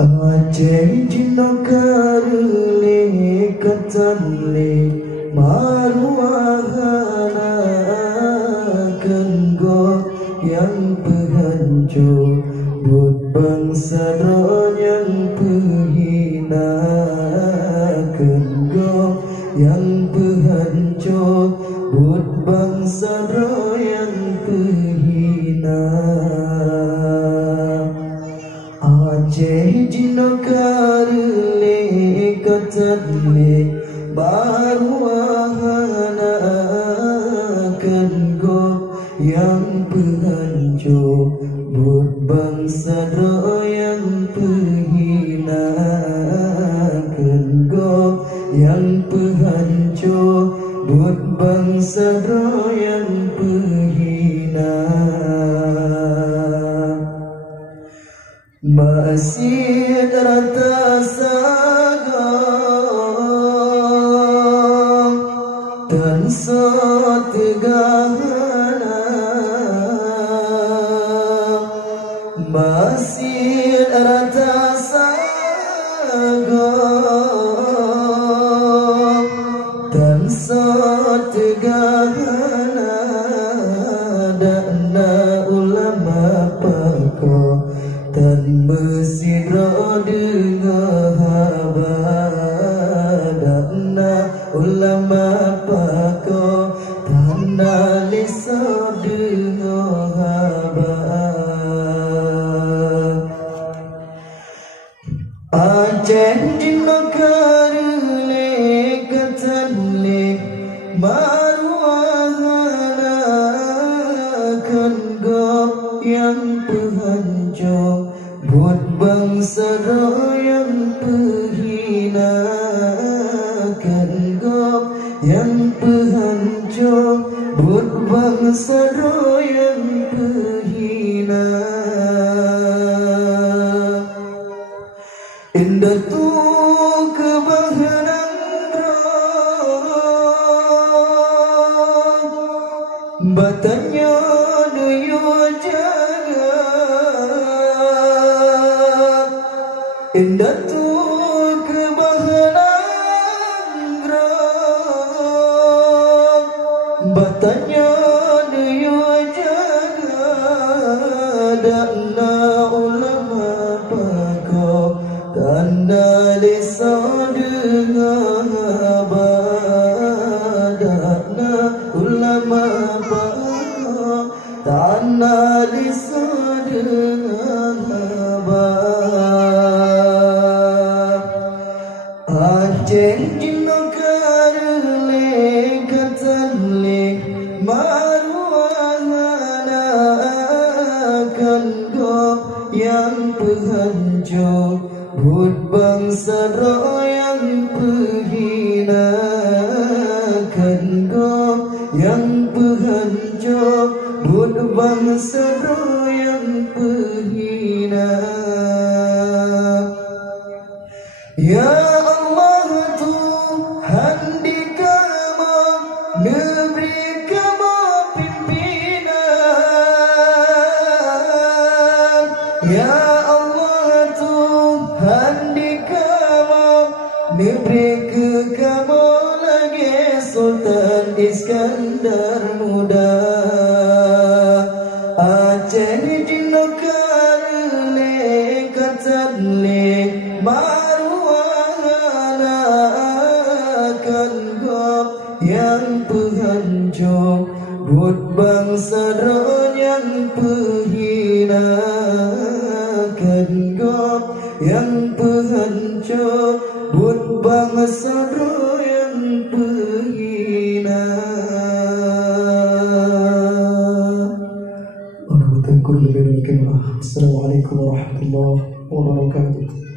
Aceh jinokarle katanle maruahana kenggo yang penghancur buat bangsa yang penghina kenggo yang penghancur buat bangsa yang penghina. Aceh jinokarle katanle baruahana kenggo yang penghancur buat bangsa yang penghina kenggo yang penghancur buat bangsa yang penghina. Masih rata sagam dan setegana, masih rata sagam dan setegana, dana ulama pako dan bersidra dengan habadana ulama pako tanda lisa dengan habad. Aceh jinokarle katanle maruahana kenggo yang penghancur buat bangsa yang penghina kenggo yang penghancur buat bangsa yang penghina. Indah tu kebahagiaan batanya duyu jaga. Indah tu kebahagiaan batanya duyu jaga, dana ulama pako tanda lisa dengan abadana ulama pako tanda lisa dengan abad. Aceh jinokarle katanle maruahana kenggo yang penghancur buat bangsa yang penghina kenggo yang penghancur buat bangsa yang penghina. Ya Allah Tuhan di kamu negeri kamu pimpinan. Ya Allah Tuhan di kamu negeri ke kamu lagi Sultan Iskandar Muda. Aceh jinokarle katanle maruahana kenggo yang penghancur buat bangsa yang penghina kenggo yang penghancur buat bangsa yang penghina. Assalamualaikum warahmatullahi wabarakatuh.